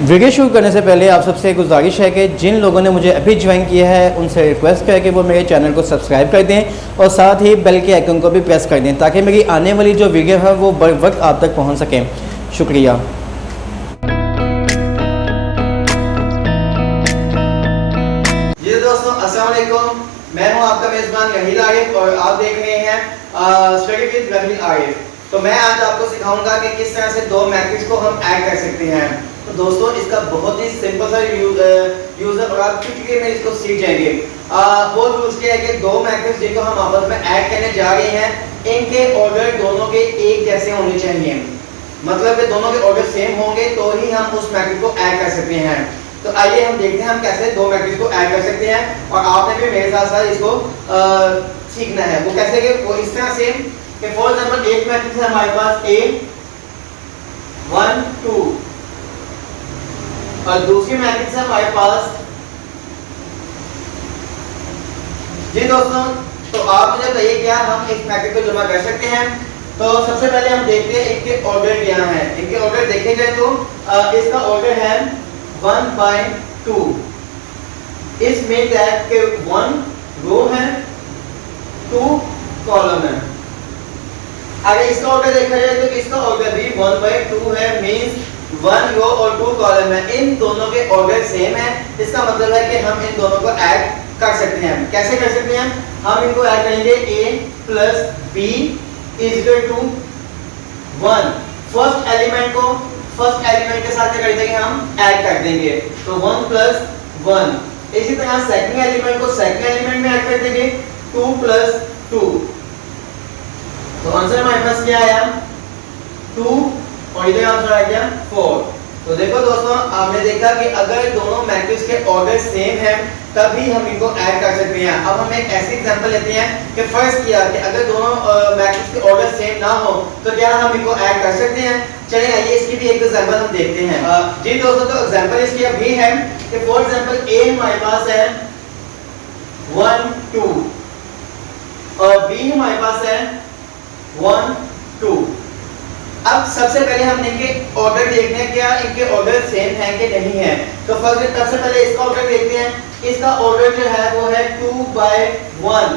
Video शुरू करने से पहले आप सबसे गुजारिश है कि जिन लोगों ने मुझे अभी ज्वाइन किया है उनसे रिक्वेस्ट है कि वो मेरे चैनल को सब्सक्राइब कर दें और साथ ही बेल के आइकन को भी प्रेस कर दें ताकि मेरी आने वाली जो वीडियो है वो बर वक्त आप तक पहुंच सकें। शुक्रिया। जी दोस्तों, अस्सलाम वालेकुम। मैं हूं आपका मेज़बान वहीद आरिफ और आप देख रहे हैं स्टडी विद वहीद आरिफ। तो मैं आज आपको सिखाऊंगा कि किस तरह से दो मैट्रिक्स को हम ऐड कर सकते हैं। तो दोस्तों, इसका बहुत ही सिंपल सा यूज है और आप क्विकली में इसको सीख जाएंगे। वो यूज क्या है कि दो मैट्रिक्स जिनको हम आपस में ऐड करने जा रहे हैं, इनके ऑर्डर दोनों के एक जैसे होने चाहिए। मतलब कि दोनों के ऑर्डर सेम होंगे तो ही हम उस मैट्रिक्स को ऐड कर सकते हैं। तो आइए हम देखते हैं हम कैसे दो मैट्रिक्स को ऐड कर सकते हैं और आपने भी मेरे साथ साथ इसको सीखना है। वो कैसे कि वो इस तरह से कि फॉर एग्जांपल एक मैट्रिक्स है हमारे पास A 1 2 और दूसरी मैट्रिक्स है हमारे पास। जी दोस्तों, तो आप मुझे बताइए क्या हम इस मैट्रिक्स को जमा कर सकते हैं। तो सबसे पहले हम देखते हैं इनके ऑर्डर क्या है। इनके ऑर्डर देखे जाए तो इसका ऑर्डर है 1/2। इसमें दैट के 1 रो है 2 कॉलम है। अगर इसका ऑर्डर देखा जाए तो इसका ऑर्डर भी 1/2 है, मींस 1 रो और 2 कॉलम है। इन दोनों के ऑर्डर सेम है। इसका मतलब है कि हम इन दोनों को ऐड कर सकते हैं। कैसे कर सकते हैं? हम इनको ऐड करेंगे A + B = 1। फर्स्ट एलिमेंट को फर्स्ट एलिमेंट के साथ क्या कर देंगे, हम ऐड कर देंगे। तो 1 + 1। इसी तरह सेकंड एलिमेंट को सेकंड एलिमेंट में ऐड कर देंगे 2 + 2। तो आंसर हमारे पास क्या आया 2 और इधर आंसर आ गया 4। तो देखो दोस्तों, आपने देखा कि अगर दोनों मैट्रिक्स के ऑर्डर सेम हैं तभी हम इनको ऐड कर सकते हैं। अब हम एक ऐसी एग्जांपल लेते हैं कि फर्स्ट किया कि अगर दोनों मैट्रिक्स के ऑर्डर सेम ना हो तो क्या हम इनको ऐड कर सकते हैं। चलिए आइए इसकी भी एक एग्जांपल हम देखते हैं। जी दोस्तों, तो एग्जांपल इसकी अभी है कि फॉर एग्जांपल A हमारे पास है 1 2 और B हमारे पास है 1 2। अब सबसे पहले हम इनके ऑर्डर देखते हैं क्या इनके ऑर्डर सेम है कि नहीं है। तो सबसे पहले इसका ऑर्डर देखते हैं। इसका ऑर्डर जो है वो है 2/1।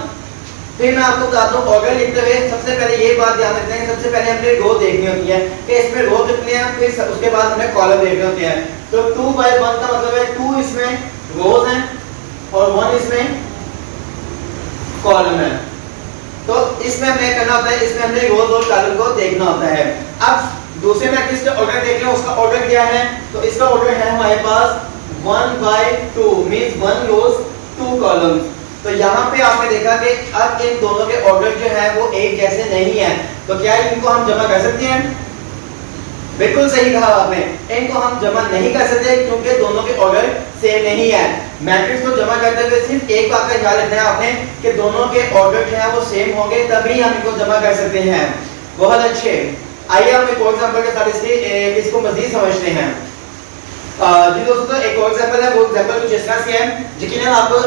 फिर मैं आपको बताता हूँ ऑर्डर लिखते हुए सबसे पहले ये बात ध्यान रखते हैं, सबसे पहले हमने रो देखनी होती है कि इसमें रो कितने हैं, फिर उसके बाद हमें कॉलम देखने होते हैं। तो 2/1 का मतलब है 2 इसमें रोज हैं और 1 इसमें कॉलम है। तो इसमें हमें करना होता है, इसमें हमने रोज और कॉलम को देखना होता है। अब दूसरे मैट्रिक्स का ऑर्डर देख लें, उसका ऑर्डर क्या है। तो इसका ऑर्डर है हमारे पास 1/2 मींस 1 रोज 2 कॉलम्स। तो यहाँ पे आपने देखा कि अब इन दोनों के ऑर्डर जो है वो एक जैसे नहीं है। तो क्या इनको हम जमा कर सकते हैं? बिल्कुल सही कहा आपने, इनको हम जमा नहीं कर सकते क्योंकि दोनों के ऑर्डर सेम नहीं है। मैट्रिक्स को जमा करते हुए सिर्फ एक बात का ख्याल रखना है आपने कि दोनों के ऑर्डर जो है वो सेम होंगे तभी हम इनको जमा कर सकते हैं। बहुत अच्छे। आइए हम एक और एग्जांपल के साथ इसको मजीद समझते हैं। जी दोस्तों, एक और एग्जांपल है। वो एग्जांपल कुछ इस तरह से है, यकीनन आपको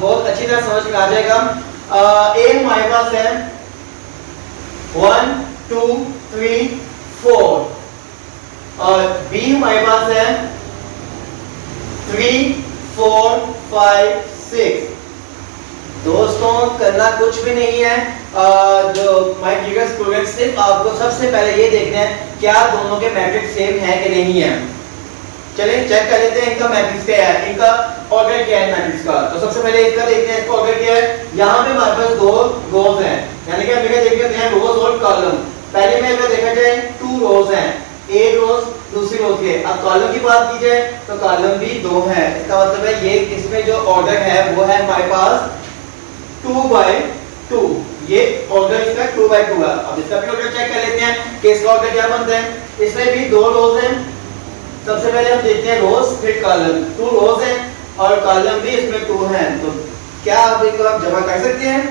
बहुत अच्छी तरह समझ में आ जाएगा। A हमारे पास है 1 2 3 4 और B हमारे पास है 3 4 5 6। दोस्तों, करना कुछ भी नहीं है। जो माय डियर स्टूडेंट्स, सिर्फ आपको सबसे पहले ये देखना है क्या दोनों के मैट्रिक्स सेम है कि नहीं है। चलिए चेक कर लेते हैं इनका मैट्रिक्स क्या है, इनका ऑर्डर क्या है मैट्रिक्स का। तो सबसे पहले इसका देखते हैं, इसका ऑर्डर क्या है। यहाँ पे हमारे पास दो रोज हैं, यानी कि हम देखते हैं रोज और कॉलम। पहले में अगर देखा जाए 2 रोज हैं, एक रोज दूसरी रोज के। अब कॉलम की बात की जाए तो कॉलम भी 2 है। इसका मतलब है ये इसमें जो ऑर्डर है वो है हमारे पास 2/2। ये ऑर्डर इसका 2/2 है। अब इसका भी ऑर्डर चेक कर लेते हैं कि इसका ऑर्डर क्या बनता है। इसमें भी 2 रोज हैं। सबसे पहले हम देखते हैं रोज फिर कॉलम। 2 रोज हैं और कॉलम भी इसमें 2 हैं। तो क्या आप इनको आप जमा कर सकते हैं?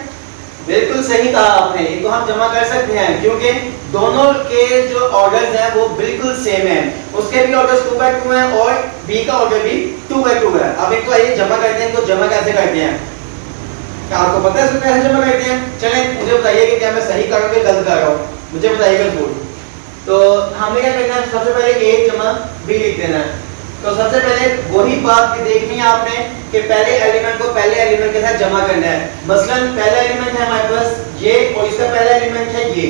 बिल्कुल सही कहा आपने, इनको हम जमा कर सकते हैं क्योंकि दोनों के जो ऑर्डर्स हैं वो बिल्कुल सेम हैं। उसके भी ऑर्डर्स 2/2 हैं और बी का ऑर्डर भी 2/2 है। अब इनको आइए जमा करते हैं। इनको जमा कैसे करते हैं? क्या आपको पता है इसको कैसे जमा करते हैं? चलें मुझे बताइए कि क्या मैं सही कर रहा हूं कि गलत कर रहा हूं, मुझे बताइएगा जरूर। तो हमें क्या करना है, सबसे पहले A जमा B लिख देना है। तो सबसे पहले वही बात की देखनी है आपने कि पहले एलिमेंट को पहले एलिमेंट के साथ जमा करना है। मसलन पहला एलिमेंट है हमारे पास ये और इसका पहला एलिमेंट है ये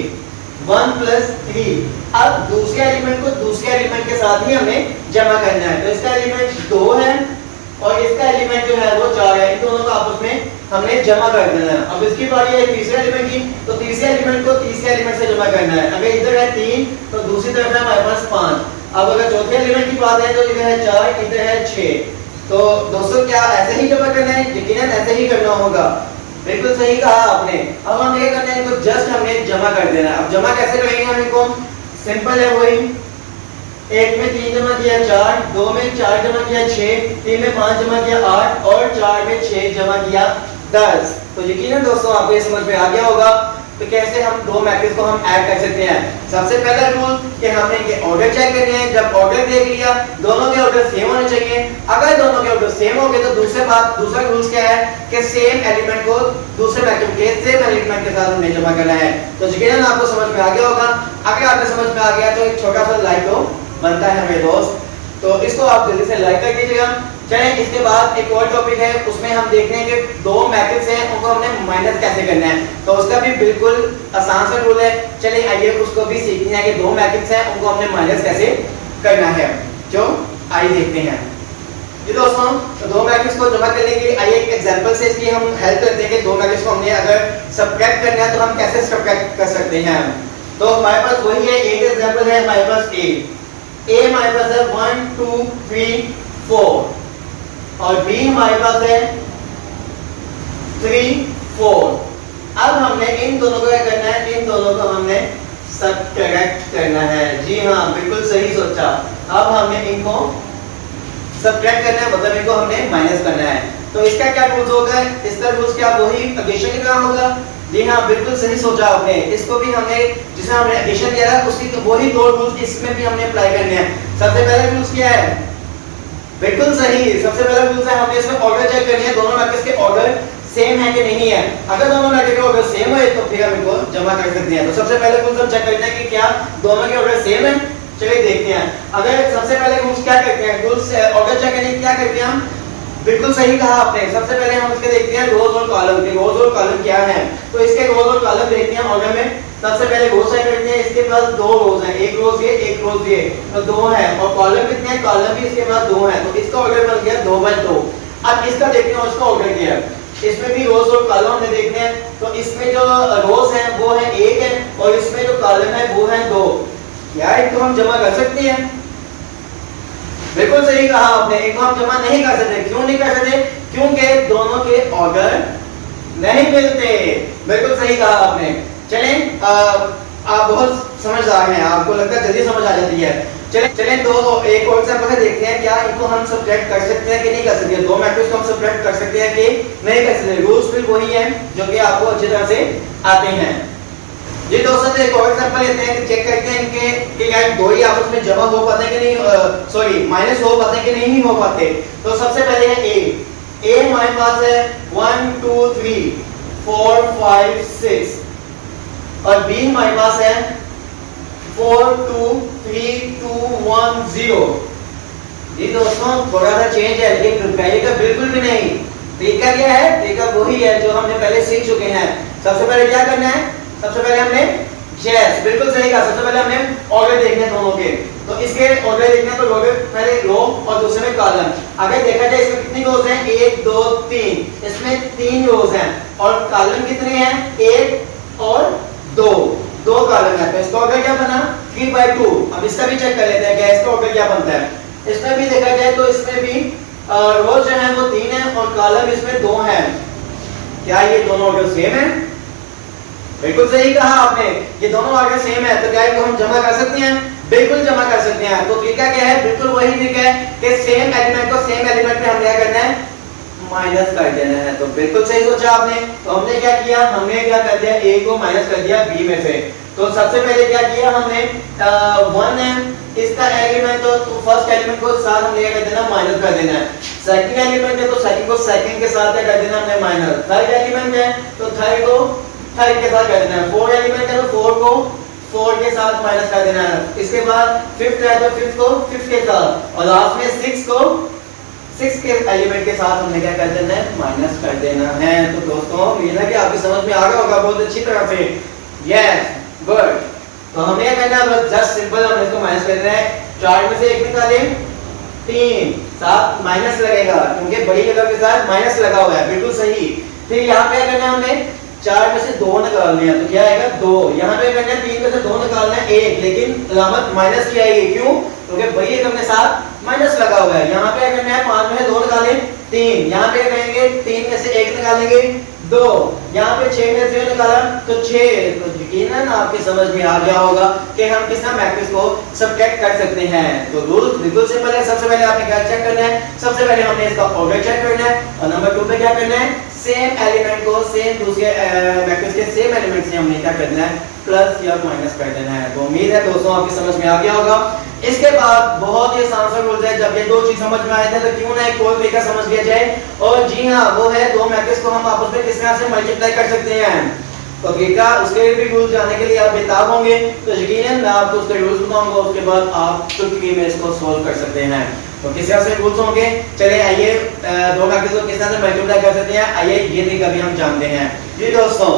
1 + 3। अब दूसरे एलिमेंट को दूसरे एलिमेंट के साथ ही हमें जमा करना है। तो इसका एलिमेंट 2 है और इसका एलिमेंट जो है वो 4 है। इन दोनों को आपस में हमने जमा कर देना है। अब इसकी बारी है तीसरे एलिमेंट की, तो तीसरे एलिमेंट को तीसरे एलिमेंट से जमा करना है। अगर इधर है 3 तो दूसरी तरफ है हमारे पास 5। अब अगर चौथे एलिमेंट की बात है तो इधर है 4, इधर है 6। तो दोस्तों क्या ऐसे ही जमा करना है? यकीनन ऐसे ही करना होगा। बिल्कुल सही कहा आपने। अब हम ये करना है, इनको जस्ट हमने जमा कर देना है। अब जमा कैसे करेंगे हम इनको? सिंपल है वही, 1 में 3 जमा किया 4, 2 में 4 जमा किया 6, 3 में 5 जमा किया 8 और 4 में 6 जमा किया 10। तो यकीनन दोस्तों आपको ये समझ में आ गया होगा तो कैसे हम दो मैट्रिक्स को हम ऐड कर सकते हैं। सबसे पहला रूल कि हमने इनके ऑर्डर चेक करने हैं। जब ऑर्डर देख लिया दोनों के ऑर्डर सेम होने चाहिए। अगर दोनों के ऑर्डर सेम हो गए तो दूसरा रूल क्या है कि सेम एलिमेंट को दूसरे मैट्रिक्स के सेम एलिमेंट के साथ हमने जमा करना है। तो यकीनन आपको समझ में आ गया होगा। अगर आपको समझ में आ गया तो एक छोटा सा लाइक तो बनता है मेरे दोस्त, तो इसको आप जल्दी से लाइक कर दीजिएगा। चलें इसके बाद एक और टॉपिक है, उसमें हम देखते हैं कि दो मैट्रिक्स हैं उनको हमने माइनस कैसे करना है। तो उसका भी बिल्कुल आसान सा रूल है। चलिए आइए उसको भी सीखते हैं कि दो मैट्रिक्स हैं उनको हमने माइनस कैसे करना है। जो आइए देखते हैं जी दोस्तों। तो दो मैट्रिक्स को जमा करने के लिए आइए एक एग्जांपल से इसकी हम हेल्प करते हैं कि दो मैट्रिक्स को हमने अगर सब्ट्रैक्ट करना है तो हम कैसे सब्ट्रैक्ट कर सकते हैं। तो हमारे पास वही है, एक एग्जांपल है हमारे पास ए हमारे पास है 1 2 3 4 और बी हमारे पास है 3 4। अब हमने इन दोनों को क्या करना है? इन दोनों को हमने सब्ट्रैक्ट करना है। जी हाँ बिल्कुल सही सोचा। अब हमने इनको सब्ट्रैक्ट करना है, मतलब इनको हमने माइनस करना है। तो इसका क्या रूल्स होगा? इसका रूल्स क्या वही एडिशन की तरह होगा? जी हाँ बिल्कुल सही सोचा आपने। इसको भी हमने जिसे हमने एडिशन किया था उसकी वही दो रूल्स इसमें भी हमने अप्लाई करने हैं। सबसे पहला रूल्स क्या है? बिल्कुल सही, सबसे पहला रूल्स है हमने इसमें ऑर्डर चेक करनी है, दोनों मैट्रिक्स के ऑर्डर सेम है कि नहीं है। अगर दोनों मैट्रिक्स के ऑर्डर सेम है तो फिर हम इनको जमा कर सकते हैं। तो सबसे पहले रूल्स हम चेक करते हैं कि क्या दोनों के ऑर्डर सेम है। चलिए देखते हैं। अगर सबसे पहले रूल्स क्या करते हैं? रूल्स ऑर्डर चेक करने के क्या करते हैं हम? बिल्कुल सही कहा आपने। सबसे पहले हम इसके देखते हैं रोज और कॉलम के। रोज और कॉलम क्या है? तो इसके रोज और कॉलम देखते हैं ऑर्डर में। सबसे पहले रोज चेक करते हैं। इसके पास दो रोज हैं, एक रोज ये एक रोज ये, तो दो है। और कॉलम कितने हैं? कॉलम भी इसके पास दो हैं, तो इसका ऑर्डर बन गया 2/2। अब इसका देखते हैं उसका ऑर्डर क्या है। इसमें भी रोज और कॉलम हमें देखने हैं। तो इसमें जो रोज है वो है 1 है और इसमें जो कॉलम है वो है 2। यार इनको हम जमा कर सकते हैं? बिल्कुल सही कहा आपने, इनको हम जमा नहीं कर सकते। क्यों नहीं कर सकते? क्योंकि दोनों के ऑर्डर नहीं मिलते। बिल्कुल सही कहा आपने। चलें आप बहुत समझदार हैं, आपको लगता है जल्दी समझ आ जाती है। चलें तो एक और एग्जांपल से देखते हैं क्या इनको हम सब्ट्रैक्ट कर सकते हैं कि नहीं कर सकते। दो मैट्रिक्स को हम सब्ट्रैक्ट कर सकते हैं कि नहीं कर सकते। रूल्स फिर वही हैं जो कि आपको अच्छी तरह से आते हैं। जी दोस्तों तो एक और एग्जांपल लेते हैं कि चेक करते हैं इनके कि क्या दो ही आपस में जमा हो पाते हैं कि नहीं, सॉरी माइनस हो पाते हैं कि नहीं हो पाते। तो सबसे पहले है ए हमारे पास है 1 2 3 4 5 6 और बी हमारे पास है 4 2 3 2 1 0। जी दोस्तों थोड़ा सा चेंज है लेकिन पहले का बिल्कुल भी नहीं। तरीका क्या है? तरीका वही है जो हमने पहले सीख चुके हैं। सबसे पहले क्या करना है? सबसे पहले हमने यस बिल्कुल सही कहा। सबसे पहले हमने ऑर्डर देखने दोनों के। तो इसके ऑर्डर देखने तो ऑर्डर पहले रो और दूसरे में कॉलम। अगर देखा जाए इसमें कितनी रोज हैं? 1 2 3। इसमें 3 रोज हैं और कॉलम कितने हैं? 1 और 2 कॉलम है। तो इसका ऑर्डर क्या बना? 3/2। अब इसका भी चेक कर लेते हैं क्या इसका ऑर्डर क्या बनता है। इसमें भी देखा जाए तो इसमें भी रोज जो है वो 3 है और कॉलम इसमें 2 है। क्या ये दोनों ऑर्डर सेम है? बिल्कुल सही कहा आपने, ये दोनों ऑर्डर सेम है। तो क्या इनको हम जमा कर सकते हैं? बिल्कुल जमा कर सकते हैं। तो तरीका क्या है? बिल्कुल वही तरीका है कि सेम एलिमेंट को सेम एलिमेंट में हमने क्या करना है? माइनस कर देना है। तो बिल्कुल सही सोचा आपने। तो हमने क्या किया? हमने क्या कर दिया? ए को माइनस कर दिया बी में से। तो सबसे पहले क्या किया हमने? 1 है इसका एलिमेंट, तो फर्स्ट एलिमेंट को साथ हमने क्या कर देना? माइनस कर देना है। सेकंड एलिमेंट है तो सेकंड को सेकंड के साथ क्या कर देना हमने? माइनस। थर्ड एलिमेंट है तो थर्ड को थर्ड के साथ कर देना है। 4 एलिमेंट है तो 4 को 4 के साथ माइनस कर देना है। इसके बाद फिफ्थ है तो फिफ्थ को फिफ्थ के साथ, और लास्ट में 6 को 6 के एलिमेंट के साथ हमने क्या कर देना है, माइनस कर देना है। तो दोस्तों ये ना कि आपकी समझ में आ गया होगा बहुत अच्छी तरह से। Yes good. तो हमें क्या करना है, बस जस्ट सिंपल हम इसको माइनस कर रहे हैं। 4 में से 1 निकालें 3, साथ माइनस लगेगा क्योंकि बड़ी जगह के साथ माइनस लगा हुआ है, बिल्कुल सही। फिर यहाँ पे क्या करना है, हमने 4 में से 2 निकालने हैं, तो क्या आएगा 2। यहाँ पे करना है 3 में से 2 निकालना है 1, लेकिन अलामत माइनस की आएगी, क्यों, क्योंकि बड़ी रकम के साथ माइनस लगा हुआ है। यहाँ पे क्या करना है, 5 में से 2 निकालें 3, यहाँ पे कहेंगे 3 में से 1 निकालेंगे 2, यहाँ पे 6 में से निकाला तो 6। तो यकीनन आपकी समझ में आ गया होगा कि हम किस तरह मैट्रिक्स को सब्ट्रैक्ट कर सकते हैं। तो रूल बिल्कुल सिंपल है। सबसे पहले आपने क्या चेक करना है, सबसे पहले हमने इसका ऑर्डर चेक करना है, और नंबर 2 पे क्या करना है, सेम एलिमेंट को सेम दूसरे मैट्रिक्स के सेम एलिमेंट से हमने क्या करना है, प्लस या माइनस कर देना है। तो उम्मीद है दोस्तों आपकी समझ में आ गया होगा। इसके बाद बहुत ही आसान सा रूल है, जब ये दो चीज समझ में आए थे तो क्यों ना एक और तरीका समझ लिया जाए, और जी हाँ वो है दो मैट्रिक्स को हम आपस में किस तरह से मल्टीप्लाई कर सकते हैं। तो तरीका उसके लिए भी रूल जानने के लिए आप बेताब होंगे, तो यकीनन मैं आपको उसके रूल्स बताऊंगा, उसके बाद आप चुटकी में इसको सोल्व कर सकते हैं। तो किस तरह से रूल्स होंगे, चलिए आइए दो मैट्रिक्स को किस तरह से मल्टीप्लाई कर सकते हैं, आइए ये तरीका भी हम जानते हैं। जी दोस्तों,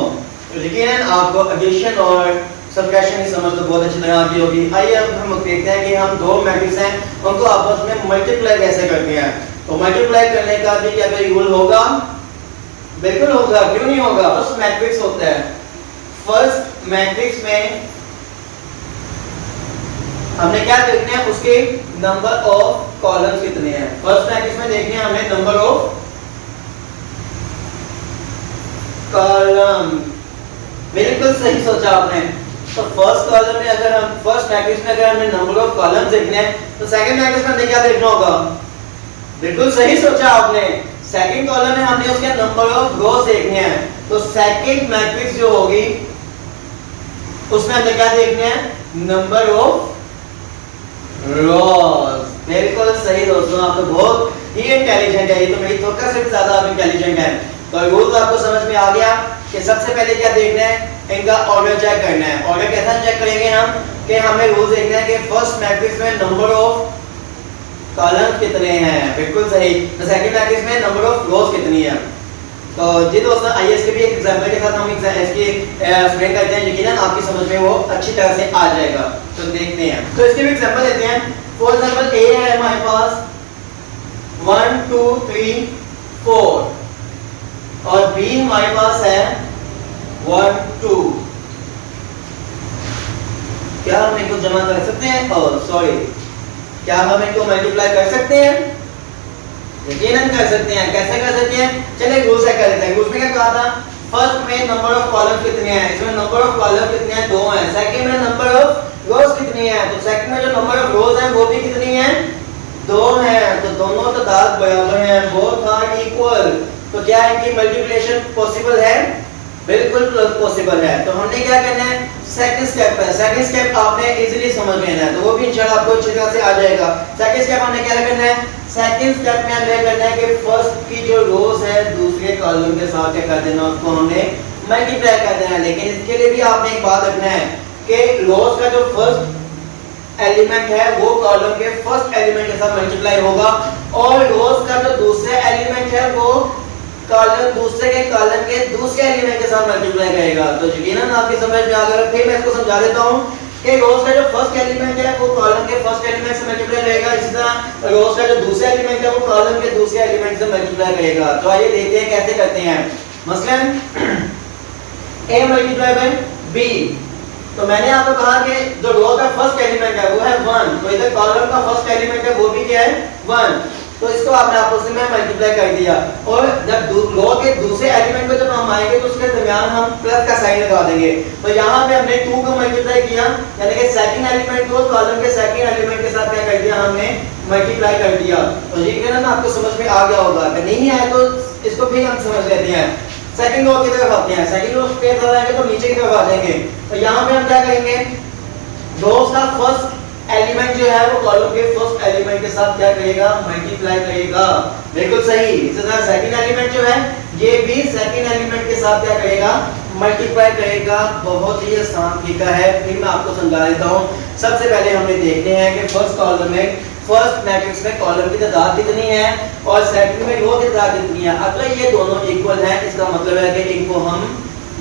तो यकीनन आपको एडिशन और सब्ट्रैक्शन की समझ तो बहुत अच्छी तरह आती होगी। आइए अब हम देखते हैं कि हम दो मैट्रिक्स हैं उनको आपस में मल्टीप्लाई कैसे करते हैं। तो मल्टीप्लाई करने का भी क्या कोई रूल होगा, बिल्कुल होगा, क्यों नहीं होगा। फर्स्ट मैट्रिक्स होता है, फर्स्ट मैट्रिक्स में हमने क्या देखना है, उसके नंबर ऑफ कॉलम्स कितने हैं। फर्स्ट मैट्रिक्स में देखने हैं हमें नंबर ऑफ कॉलम, बिल्कुल सही सोचा आपने। तो फर्स्ट कॉलम में अगर हम फर्स्ट मैट्रिक्स में अगर हमें नंबर ऑफ कॉलम्स देखने हैं, तो सेकंड मैट्रिक्स में हमें क्या देखना होगा, बिल्कुल सही सोचा आपने। सेकंड कॉलम में हमने उसके नंबर ऑफ रोज देखने हैं, तो सेकंड मैट्रिक्स जो होगी उसमें हमने क्या देखना है, नंबर ऑफ रोज। बिल्कुल सही दोस्तों, आप तो बहुत ही इंटेलिजेंट है, ये तो मेरी थोड़ा से ज्यादा आप इंटेलिजेंट है। तो रूल आपको समझ में आ गया कि सबसे पहले क्या देखना है, इनका ऑर्डर चेक करना है। ऑर्डर कैसा चेक करेंगे हम, कि हमें रूल देखना है कि फर्स्ट मैट्रिक्स में नंबर ऑफ कॉलम कितने हैं, बिल्कुल सही। तो सेकंड मैट्रिक्स में नंबर ऑफ रोज कितनी है। तो जी दोस्तों, आइए इसके भी एक एग्जांपल के साथ हम इसकी एक्सप्लेन करते हैं, यकीनन आपकी समझ में वो अच्छी तरह से आ जाएगा। तो देखते हैं, तो इसके भी एग्जांपल देते हैं। फॉर एग्जांपल ए है हमारे पास 1 2 3 4, और बी हमारे पास है 1 2। क्या हम इनको जमा कर सकते हैं, और सॉरी, क्या हम इनको मल्टीप्लाई कर सकते हैं, यकीनन कर सकते हैं। कैसे कर सकते हैं, चलिए रूल चेक कर लेते हैं। रूल में क्या कहा था, फर्स्ट में नंबर ऑफ कॉलम कितने हैं, इसमें नंबर ऑफ कॉलम कितने हैं, 2 हैं। सेकंड में नंबर ऑफ रोज कितनी है, तो सेकंड में जो नंबर ऑफ रोज हैं वो भी कितनी है, 2 हैं। तो दोनों तादाद बराबर हैं, बोथ आर इक्वल। तो क्या इनकी मल्टीप्लिकेशन पॉसिबल है, बिल्कुल पॉसिबल है। तो हमने क्या करना है, सेकंड स्टेप है, सेकंड स्टेप आपने इजीली समझ लेना है, तो वो भी इंशाल्लाह आपको अच्छी तरह से आ जाएगा। सेकंड स्टेप हमने क्या करना है, सेकंड स्टेप में हमें करना है कि फर्स्ट की जो रोज है दूसरे कॉलम के साथ क्या कर देना, उसको हमने मल्टीप्लाई कर देना है। लेकिन इसके लिए भी आपने एक बात रखना है कि रोज का जो फर्स्ट एलिमेंट है वो कॉलम के फर्स्ट एलिमेंट के साथ मल्टीप्लाई होगा, और रोज का जो दूसरा एलिमेंट है वो कॉलम दूसरे के कॉलम के दूसरे एलिमेंट के साथ मल्टीप्लाई करेगा। तो यकीनन आपकी समझ में आ गया। फिर मैं इसको समझा देता हूं कि रोज का जो फर्स्ट एलिमेंट है वो कॉलम के फर्स्ट एलिमेंट से मल्टीप्लाई करेगा, इसी तरह रोज का जो दूसरा एलिमेंट है वो कॉलम के दूसरे एलिमेंट से मल्टीप्लाई करेगा। तो आइए देखते हैं कैसे करते हैं। मसलन a मल्टीप्लाई बाय b, तो मैंने आपको कहा कि जो रो का फर्स्ट एलिमेंट है वो है 1, तो इधर कॉलम का फर्स्ट एलिमेंट है वो भी क्या है 1, तो इसको आपने आपस में मल्टीप्लाई कर दिया। और जब रो के दूसरे एलिमेंट को जब हम आएंगे तो उसके दरमियान हम प्लस का साइन लगा देंगे। तो यहाँ पे हमने 2 को मल्टीप्लाई किया, यानी कि सेकंड एलिमेंट को कॉलम के सेकंड एलिमेंट के साथ क्या कर दिया, हमने मल्टीप्लाई कर दिया। तो ये कहना आपको समझ में आ गया होगा, अगर नहीं आया तो इसको फिर हम समझ लेते हैं। सेकंड रो की तरफ आते हैं, सेकंड रो के तरफ आएंगे तो नीचे की तरफ आ जाएंगे। तो यहाँ पे हम क्या करेंगे, रोज का फर्स्ट एलिमेंट जो है वो कॉलम के फर्स्ट एलिमेंट के साथ क्या करेगा, मल्टीप्लाई करेगा, बिल्कुल सही। इसी तरह सेकंड एलिमेंट जो है ये भी सेकंड एलिमेंट के साथ क्या करेगा, मल्टीप्लाई करेगा बहुत ही आसान तरीका है, फिर मैं आपको समझा देता हूँ। सबसे पहले हमने देखते हैं कि फर्स्ट कॉलम में, फर्स्ट मैट्रिक्स में कॉलम की तादाद कितनी है और सेकंड में रो की तादाद कितनी है। अगर ये दोनों इक्वल हैं इसका मतलब है कि इनको हम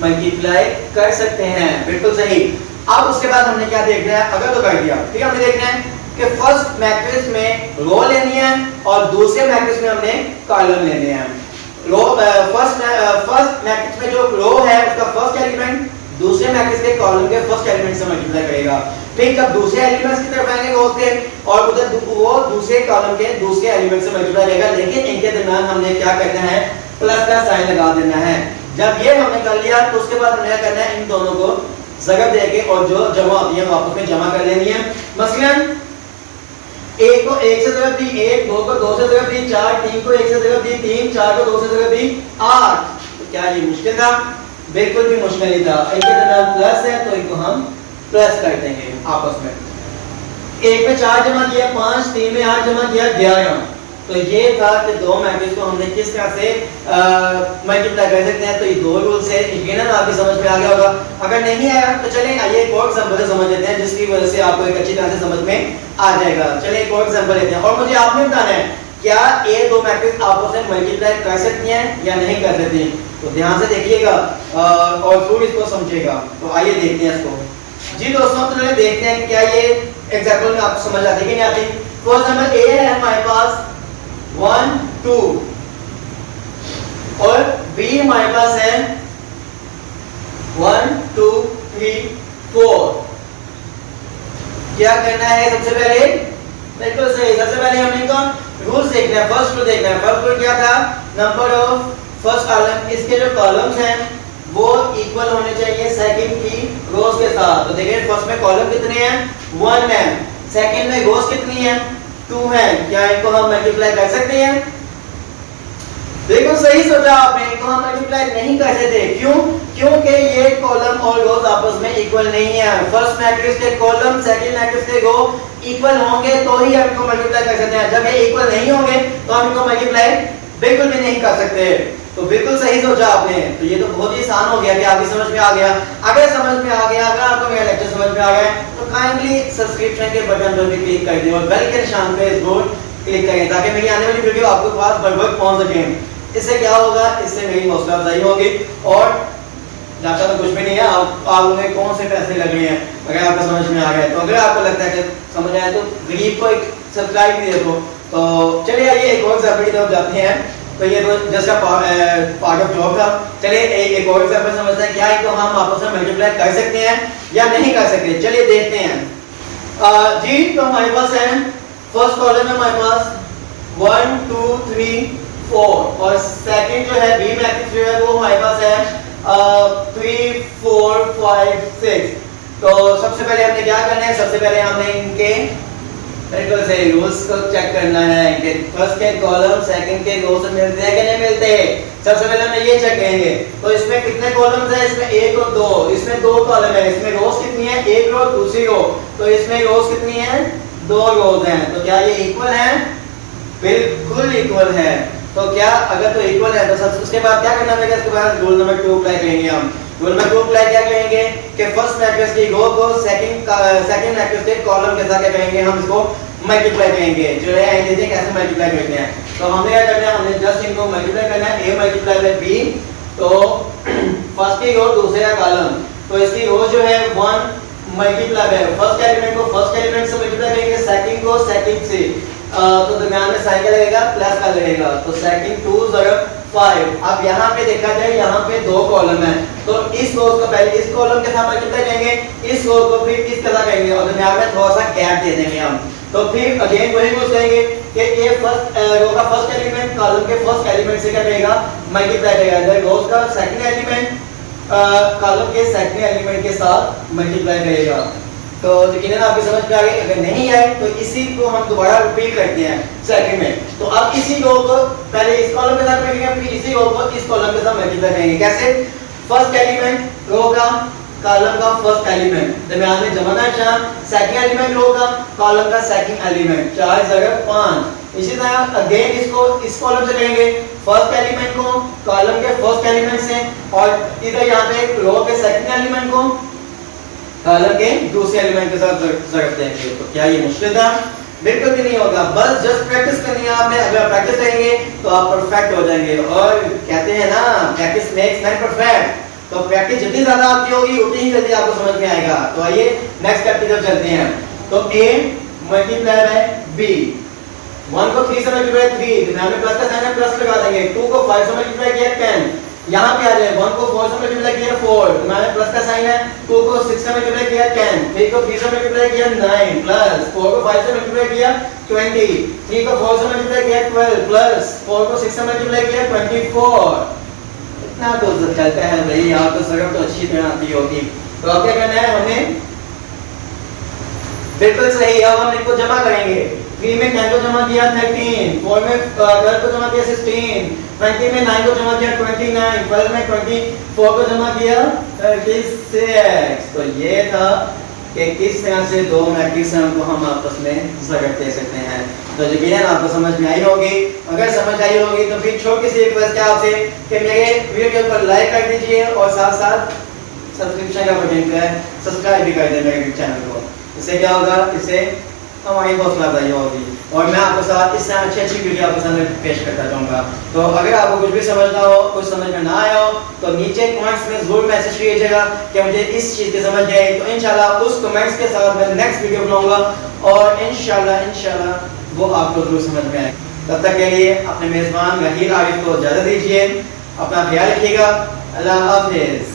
मल्टीप्लाई कर सकते हैं। बिल्कुल सही। अब उसके बाद हमने क्या देखना है, अगर तो कर दिया, ठीक है, हमने देखना है कि फर्स्ट मैट्रिक्स में रो लेनी है और दूसरे मैट्रिक्स में हमने कॉलम लेने हैं। रो फर्स्ट मैट्रिक्स में जो रो है उसका फर्स्ट एलिमेंट दूसरे मैट्रिक्स के कॉलम के फर्स्ट एलिमेंट से मल्टीप्लाई करेगा। फिर जब दूसरे एलिमेंट्स की तरफ आएंगे रो के और उधर वो दूसरे कॉलम के दूसरे एलिमेंट से मल्टीप्लाई करेगा, लेकिन इनके दरमियान हमने क्या करना है, प्लस का साइन लगा देना है। जब ये हमने कर लिया तो उसके बाद हमने क्या करना है, इन दोनों को जगह देके और जो जमा होती है आपस में जमा कर लेनी है। मसलन एक को एक से जगह दी 1, 2 को 2 से जगह दी 4, 3 को 1 से जगह दी 3, 4 को 2 से जगह दी 8। तो क्या ये मुश्किल था? बिल्कुल भी मुश्किल नहीं था। इनके दरमियान प्लस है तो इनको हम प्लस कर देंगे आपस में। 1 में 4 जमा किया 5, 3 में 8 जमा किया 11। तो ये था कि दो मैट्रिक्स को हमने किस तरह से मल्टीप्लाई कर सकते हैं। तो ये दो रूल से यकीनन आपकी समझ में आ गया होगा। अगर नहीं आया तो चलें आइए एक और एग्जांपल से समझ लेते हैं जिसकी वजह से आपको एक अच्छी तरह से समझ में आ जाएगा। चलिए एक और एग्जांपल लेते हैं और मुझे आपने बताना है क्या ये दो मैट्रिक्स आपस में मल्टीप्लाई कर सकती हैं या नहीं कर सकती। तो ध्यान से देखिएगा और फिर इसको समझिएगा। तो आइए देखते हैं इसको। जी दोस्तों, तो चलिए देखते हैं क्या ये एग्जांपल में आपको समझ आती है कि नहीं आती। फॉर एग्जांपल ए है हमारे पास 1 2 और B हमारे पास है 1 2 3 4। क्या करना है सबसे पहले, बिल्कुल सही, सबसे पहले हमने इनका रूल्स देखना है। फर्स्ट रूल देखना है। फर्स्ट रूल क्या था, नंबर ऑफ फर्स्ट कॉलम, इसके जो कॉलम्स हैं वो इक्वल होने चाहिए सेकंड की रोज के साथ। तो देखिए फर्स्ट में कॉलम कितने हैं, 1 है, सेकंड में रोज कितनी है, 2 है। क्या इनको हम मल्टीप्लाई कर सकते हैं? बिल्कुल सही सोचा आपने, इनको हम मल्टीप्लाई नहीं कर सकते। क्यों? क्योंकि ये कॉलम और रोज आपस में इक्वल नहीं है। फर्स्ट मैट्रिक्स के कॉलम सेकंड मैट्रिक्स के रो इक्वल होंगे तो ही हम इनको मल्टीप्लाई कर सकते हैं। जब ये इक्वल नहीं होंगे तो हम इनको मल्टीप्लाई बिल्कुल भी नहीं कर सकते। तो बिल्कुल सही सोचा आपने। तो ये तो बहुत ही आसान हो गया कि आपकी समझ में आ गया। अगर समझ में आ गया, अगर आपको मेरा लेक्चर समझ में आ गया तो काइंडली सब्सक्रिप्शन के बटन पर भी क्लिक कर दें और बेल के निशान पे जरूर क्लिक करें ताकि मेरी आने वाली वीडियो आपके पास बर वक्त पहुंच सके। इससे क्या होगा, इससे मेरी हौसला अफजाई होगी और जाता तो कुछ भी नहीं है, आप में कौन से पैसे लग रहे हैं अगर आपको समझ में आ गया। तो अगर आपको लगता है कि समझ आया तो गरीब को एक सब्सक्राइब भी दे दो। तो चलिए आइए एक और एग्जांपल की तरफ जाते हैं। तो ये तो जस्ट पार्ट ऑफ जॉब था। चलिए एक और एग्जांपल समझते हैं क्या इनको हम आपस में मल्टीप्लाई कर सकते हैं या नहीं कर सकते। चलिए देखते हैं। जी तो हमारे पास है फर्स्ट कॉलम है हमारे पास 1 2 3 4 और सेकंड जो है बी मैट्रिक्स जो है वो हमारे पास है 3 4 5 6। तो सबसे पहले हमने क्या करना है, सबसे पहले हमने इनके बिल्कुल सही रूल्स को चेक करना है कि फर्स्ट के कॉलम सेकंड के रो से मिलते हैं कि नहीं मिलते। सबसे पहले हम ये चेक करेंगे। तो इसमें कितने कॉलम्स हैं, इसमें 1 और 2, इसमें 2 कॉलम है। इसमें रोज कितनी है, 1 रो दूसरी रो, तो इसमें रोज कितनी है, 2 रोज हैं। तो क्या ये इक्वल है? बिल्कुल इक्वल है। तो क्या अगर तो इक्वल है तो सब उसके बाद क्या करना पड़ेगा, इसके बाद रूल नंबर 2 अप्लाई करेंगे हम। रूल नंबर 2 अप्लाई क्या करेंगे कि फर्स्ट मैट्रिक्स की रो को सेकंड मैट्रिक्स के कॉलम के साथ क्या करेंगे, हम इसको मल्टीप्लाई करेंगे। जो है आइए देखते हैं कैसे मल्टीप्लाई करते हैं। तो हमने क्या करना है, हमने जस्ट इनको मल्टीप्लाई करना है। a मल्टीप्लाई बाय b, तो फर्स्ट की रो दूसरे का कॉलम, तो इसकी रो जो है 1 मल्टीप्लाई बाय फर्स्ट एलिमेंट को फर्स्ट एलिमेंट से मल्टीप्लाई करेंगे, सेकंड को सेकंड से, तो दरमियान में साइन का लगेगा, प्लस का लगेगा। तो सेकंड 2 * 5। अब यहाँ पे देखा जाए, यहाँ पे 2 कॉलम है, तो इस रो को पहले इस कॉलम के साथ मल्टीप्लाई करेंगे, इस रो को फिर इस तरह करेंगे और दरमियान में थोड़ा सा गैप दे देंगे हम। तो फिर अगेन वही रूल करेंगे कि ये फर्स्ट रो का फर्स्ट एलिमेंट कॉलम के फर्स्ट एलिमेंट से क्या करेगा, मल्टीप्लाई करेगा। इधर रो का सेकंड एलिमेंट कॉलम के सेकंड एलिमेंट के साथ मल्टीप्लाई करेगा। तो यकीनन आपकी समझ में आ गई। अगर नहीं आए तो इसी को हम दोबारा रिपीट करते हैं सेकंड में। तो अब इसी रो को पहले इस कॉलम के साथ करेंगे, फिर इसी रो को इस कॉलम के साथ मल्टीप्लाई करेंगे। कैसे? फर्स्ट एलिमेंट रो का कॉलम का फर्स्ट एलिमेंट, दरमियान में जमा का निशान, सेकंड एलिमेंट रो का कॉलम का सेकंड एलिमेंट, 4 * 5। इसी तरह अगेन इसको इस कॉलम से करेंगे, फर्स्ट एलिमेंट को कॉलम के फर्स्ट एलिमेंट से, और इधर यहाँ पे रो के सेकंड एलिमेंट को कॉलम के दूसरे एलिमेंट के साथ ज़रूरत देंगे। तो क्या ये मुश्किल था? बिल्कुल भी नहीं होगा, बस जस्ट प्रैक्टिस करनी है आपने। अगर आप प्रैक्टिस करेंगे तो आप परफेक्ट हो जाएंगे। और कहते हैं ना, प्रैक्टिस मेक्स मैन परफेक्ट। तो प्रैक्टिस जितनी ज्यादा आपकी होगी उतनी ही जल्दी आपको समझ में आएगा। तो आइए नेक्स्ट स्टेप की तरफ चलते हैं। तो a मल्टीप्लाई बाय b, 1 को 3 से मल्टीप्लाई 3, तो हमें प्लस का साइन है, प्लस लगा देंगे। 2 को 5 से मल्टीप्लाई किया 10, यहाँ पे आ जाए 1 को 4 से मल्टीप्लाई किया 4, तो हमें प्लस का साइन है। 2 को 6 से मल्टीप्लाई किया 10, 3 को 3 से मल्टीप्लाई किया 9, प्लस 4 को 5 से मल्टीप्लाई किया 20, 3 को 4 से मल्टीप्लाई किया 12, प्लस 4 को 6 से मल्टीप्लाई किया 24। इतना तो चलता है भाई, आपको जरूरत तो अच्छी तरह आती होगी। तो अब क्या करना है हमें? बिल्कुल सही, अब हम इनको जमा करेंगे। 3 में 10 को जमा किया 13, 4 में 12 को जमा किया 16, 20 में 9 को जमा किया 29, 12 में 24 को जमा किया 36। तो ये था कि किस तरह से दो मैट्रिक्स को हम आपस में जगह दे सकते हैं। तो यकीनन आपको समझ में आई होगी। अगर समझ आई होगी तो फिर छोटी सी रिक्वेस्ट है आपसे कि मेरे वीडियो के ऊपर लाइक कर दीजिए और साथ साथ सब्सक्रिप्शन का बटन पे सब्सक्राइब भी कर दें मेरे चैनल को। इससे क्या होगा? इससे हमारी हौसला अफजाई होगी और मैं आपके साथ इस तरह अच्छी वीडियो आपके सामने पेश करता रहूँगा। तो अगर आपको कुछ भी समझना हो, कुछ समझ में ना आया हो, तो नीचे कमेंट्स में जरूर मैसेज कीजिएगा कि मुझे इस चीज़ की समझ आई। तो इंशाल्लाह उस कमेंट्स के साथ मैं नेक्स्ट वीडियो बनाऊंगा और इंशाल्लाह वो आपको जरूर समझ में आएगा। तब तक के लिए अपने मेज़बान गहीर आरिफ को इजाज़त दीजिए। अपना ख्याल रखिएगा। अल्लाह हाफिज़।